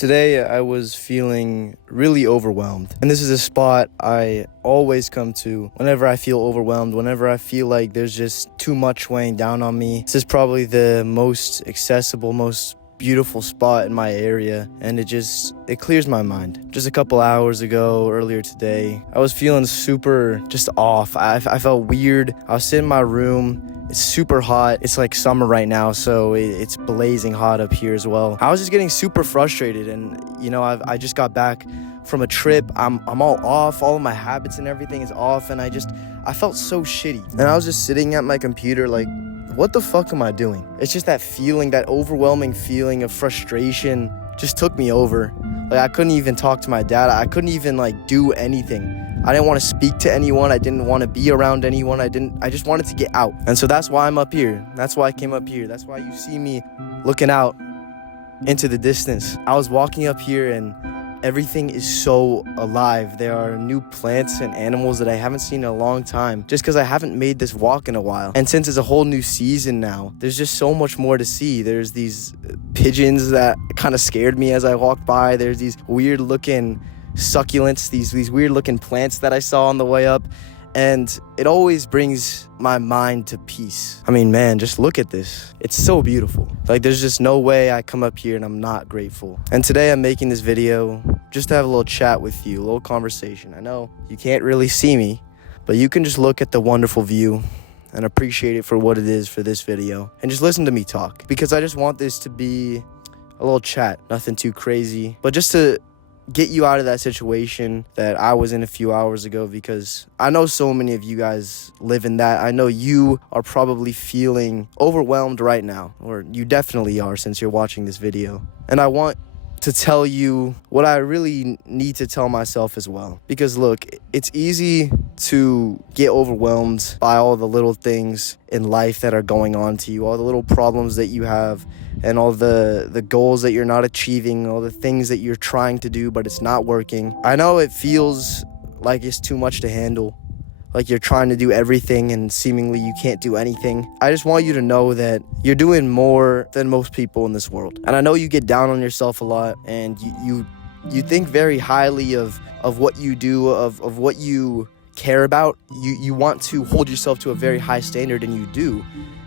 Today I was feeling really overwhelmed, and this is a spot I always come to whenever I feel overwhelmed, whenever I feel like there's just too much weighing down on me. This is probably the most accessible, most beautiful spot in my area, and it clears my mind. Just a couple hours ago, earlier today, I was feeling super just off. I felt weird. I was sitting in my room. It's super hot. It's like summer right now, so it's blazing hot up here as well. I was just getting super frustrated, and I just got back from a trip. I'm all off. All of my habits and everything is off, and I felt so shitty. And I was just sitting at my computer like, what the fuck am I doing? It's just that feeling, that overwhelming feeling of frustration just took me over. Like, I couldn't even talk to my dad. I couldn't even do anything. I didn't want to speak to anyone. I didn't want to be around anyone. I just wanted to get out. And so that's why I'm up here. That's why I came up here. That's why you see me looking out into the distance. I was walking up here and everything is so alive. There are new plants and animals that I haven't seen in a long time, just because I haven't made this walk in a while. And since it's a whole new season now, there's just so much more to see. There's these pigeons that kind of scared me as I walked by. There's these weird looking succulents, these weird looking plants that I saw on the way up, and it always brings my mind to peace. I mean, man, just look at this. It's so beautiful. There's just no way I come up here and I'm not grateful. And today I'm making this video just to have a little chat with you, a little conversation. I know you can't really see me, but you can just look at the wonderful view and appreciate it for what it is for this video, and just listen to me talk, because I just want this to be a little chat, nothing too crazy, but just to get you out of that situation that I was in a few hours ago, because I know so many of you guys live in that. I know you are probably feeling overwhelmed right now, or you definitely are since you're watching this video. And I want to tell you what I really need to tell myself as well. Because look, it's easy to get overwhelmed by all the little things in life that are going on to you, all the little problems that you have, and all the goals that you're not achieving, all the things that you're trying to do but it's not working. I know it feels like it's too much to handle, like you're trying to do everything and seemingly you can't do anything. I just want you to know that you're doing more than most people in this world. And I know you get down on yourself a lot, and you think very highly of what you do, of what you care about. You want to hold yourself to a very high standard, and you do.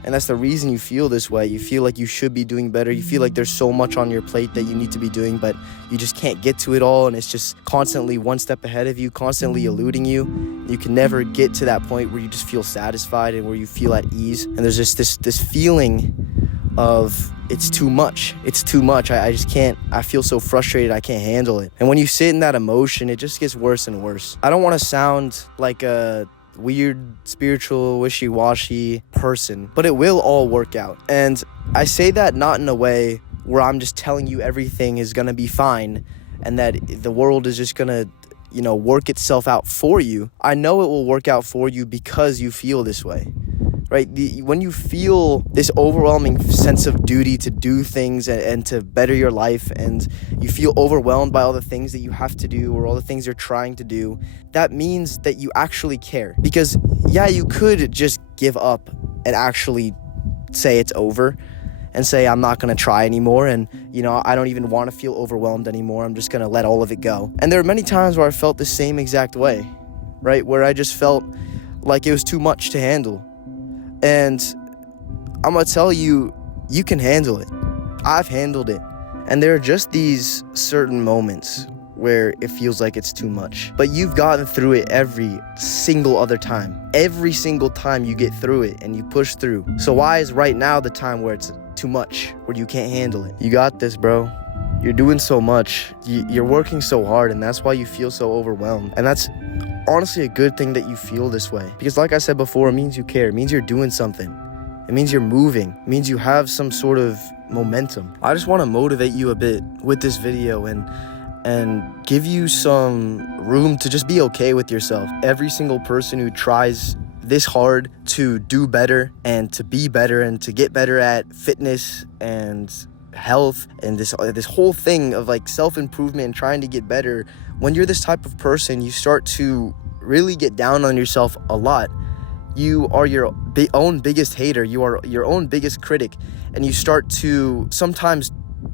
And that's the reason you feel this way. You feel like you should be doing better. You feel like there's so much on your plate that you need to be doing, but you just can't get to it all. And it's just constantly one step ahead of you, constantly eluding you. You can never get to that point where you just feel satisfied and where you feel at ease. And there's just this feeling of it's too much. It's too much. I just can't. I feel so frustrated. I can't handle it. And when you sit in that emotion, it just gets worse and worse. I don't want to sound like a weird, spiritual, wishy-washy person, but it will all work out. And I say that not in a way where I'm just telling you everything is gonna be fine and that the world is just gonna work itself out for you. I know it will work out for you because you feel this way, right? When you feel this overwhelming sense of duty to do things and to better your life, and you feel overwhelmed by all the things that you have to do or all the things you're trying to do, that means that you actually care. Because yeah, you could just give up and actually say it's over and say, I'm not going to try anymore, and I don't even want to feel overwhelmed anymore. I'm just going to let all of it go. And there are many times where I felt the same exact way, right? Where I just felt like it was too much to handle. And I'm going to tell you, you can handle it. I've handled it. And there are just these certain moments where it feels like it's too much. But you've gotten through it every single other time. Every single time you get through it and you push through. So why is right now the time where it's too much, where you can't handle it? You got this, bro. You're doing so much. You're working so hard, and that's why you feel so overwhelmed. And that's honestly a good thing that you feel this way. Because like I said before, it means you care. It means you're doing something. It means you're moving. It means you have some sort of momentum. I just want to motivate you a bit with this video and give you some room to just be okay with yourself. Every single person who tries this hard to do better and to be better and to get better at fitness and health and this whole thing of self-improvement and trying to get better, when you're this type of person, you start to really get down on yourself a lot. You are your own biggest hater. You are your own biggest critic, and you start to sometimes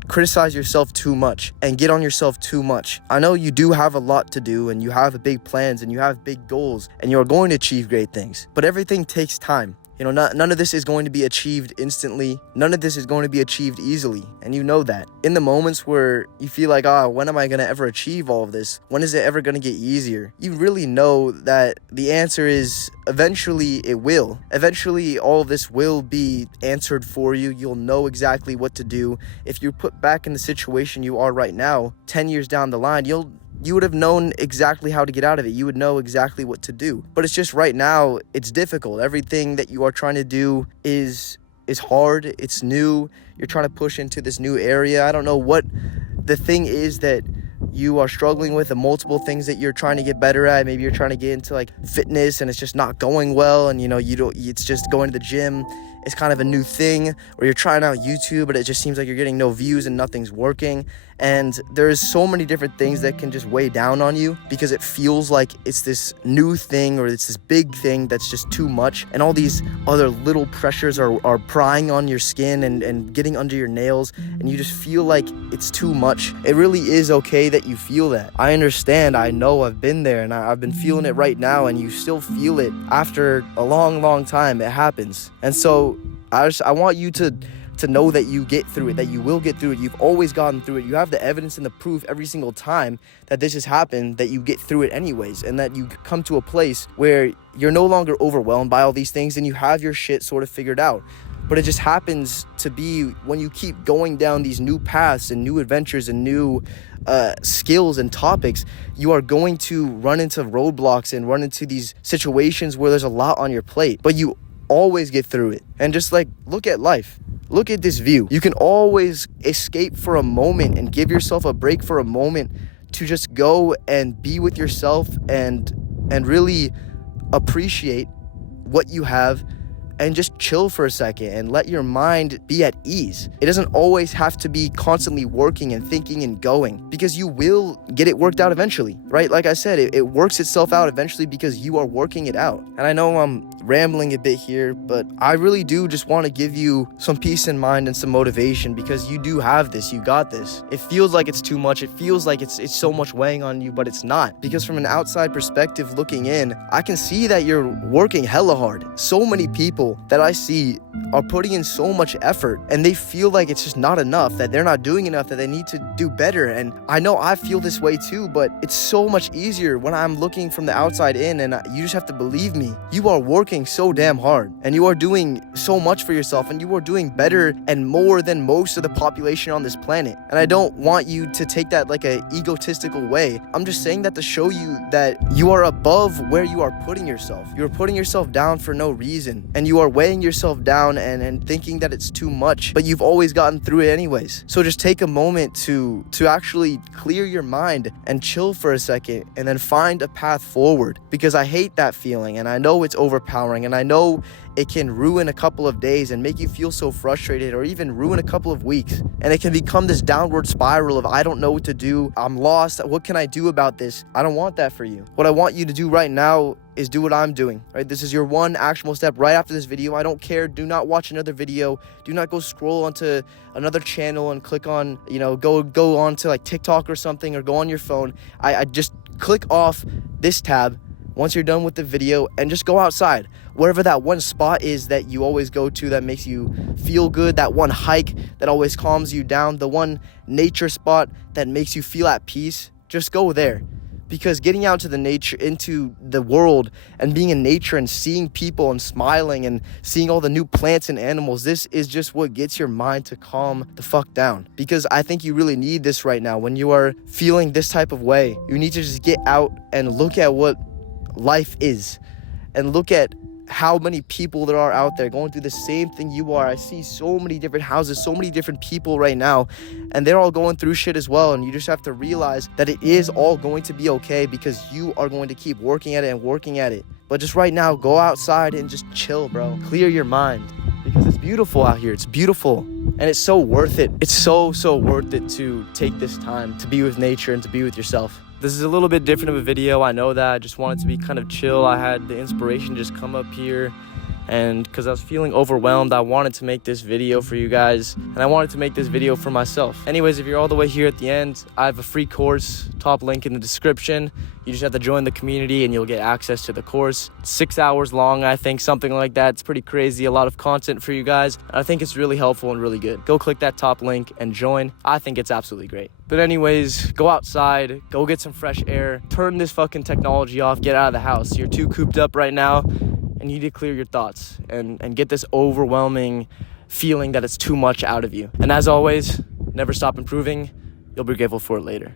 criticize yourself too much and get on yourself too much. I know you do have a lot to do and you have big plans and you have big goals and you're going to achieve great things, but everything takes time. None of this is going to be achieved instantly. None of this is going to be achieved easily. And you know that. In the moments where you feel like, when am I going to ever achieve all of this? When is it ever going to get easier? You really know that the answer is eventually it will. Eventually all of this will be answered for you. You'll know exactly what to do. If you're put back in the situation you are right now, 10 years down the line, you would have known exactly how to get out of it. You would know exactly what to do. But it's just right now, it's difficult. Everything that you are trying to do is hard. It's new. You're trying to push into this new area. I don't know what the thing is that you are struggling with, the multiple things that you're trying to get better at. Maybe you're trying to get into like fitness and it's just not going well, and it's just going to the gym. It's kind of a new thing, or you're trying out YouTube, but it just seems like you're getting no views and nothing's working. And there's so many different things that can just weigh down on you because it feels like it's this new thing or it's this big thing that's just too much. And all these other little pressures are prying on your skin and getting under your nails, and you just feel like it's too much. It really is okay that you feel that. I understand. I know I've been there, and I've been feeling it right now, and you still feel it after a long, long time. It happens. And so I want you to know that you get through it, that you will get through it. You've always gotten through it. You have the evidence and the proof every single time that this has happened, that you get through it anyways, and that you come to a place where you're no longer overwhelmed by all these things and you have your shit sort of figured out. But it just happens to be when you keep going down these new paths and new adventures and new skills and topics, you are going to run into roadblocks and run into these situations where there's a lot on your plate, but you always get through it. And just like, look at life. Look at this view. You can always escape for a moment and give yourself a break for a moment to just go and be with yourself and really appreciate what you have and just chill for a second and let your mind be at ease. It doesn't always have to be constantly working and thinking and going, because you will get it worked out eventually, right? Like I said, it works itself out eventually because you are working it out. And I know I'm rambling a bit here, but I really do just want to give you some peace in mind and some motivation, because you do have this. You got this. It feels like it's too much. It feels like it's so much weighing on you, but it's not. Because from an outside perspective looking in, I can see that you're working hella hard. So many people that I see are putting in so much effort, and they feel like it's just not enough, that they're not doing enough, that they need to do better. And I know I feel this way too, but it's so much easier when I'm looking from the outside in, and you just have to believe me. You are working so damn hard, and you are doing so much for yourself, and you are doing better and more than most of the population on this planet. And I don't want you to take that like a egotistical way. I'm just saying that to show you that you are above where you are putting yourself. You're putting yourself down for no reason, and you are weighing yourself down and thinking that it's too much, but you've always gotten through it anyways. So just take a moment to actually clear your mind and chill for a second, and then find a path forward, because I hate that feeling, and I know it's overpowering, and I know it can ruin a couple of days and make you feel so frustrated, or even ruin a couple of weeks. And it can become this downward spiral of, I don't know what to do. I'm lost. What can I do about this? I don't want that for you. What I want you to do right now is do what I'm doing, right? This is your one actionable step right after this video. I don't care. Do not watch another video. Do not go scroll onto another channel and click on, go on to like TikTok or something, or go on your phone. I just click off this tab once you're done with the video and just go outside. Wherever that one spot is that you always go to that makes you feel good, that one hike that always calms you down, the one nature spot that makes you feel at peace, just go there. Because getting out to the nature, into the world, and being in nature and seeing people and smiling and seeing all the new plants and animals, this is just what gets your mind to calm the fuck down. Because I think you really need this right now. When you are feeling this type of way, you need to just get out and look at what life is, and look at how many people there are out there going through the same thing you are. I see so many different houses, so many different people right now, and they're all going through shit as well. And you just have to realize that it is all going to be okay, because you are going to keep working at it and working at it. But just right now, go outside and just chill, bro. Clear your mind, because it's beautiful out here. It's beautiful, and it's so worth it. It's so worth it to take this time to be with nature and to be with yourself. This is a little bit different of a video, I know that. I just wanted to be kind of chill. I had the inspiration just come up here And because I was feeling overwhelmed, I wanted to make this video for you guys, and I wanted to make this video for myself. Anyways, if you're all the way here at the end, I have a free course, top link in the description. You just have to join the community and you'll get access to the course. It's 6 hours long, I think, something like that. It's pretty crazy, a lot of content for you guys. I think it's really helpful and really good. Go click that top link and join. I think it's absolutely great. But anyways, go outside, go get some fresh air, turn this fucking technology off, get out of the house. You're too cooped up right now, and you need to clear your thoughts and get this overwhelming feeling that it's too much out of you. And as always, never stop improving. You'll be grateful for it later.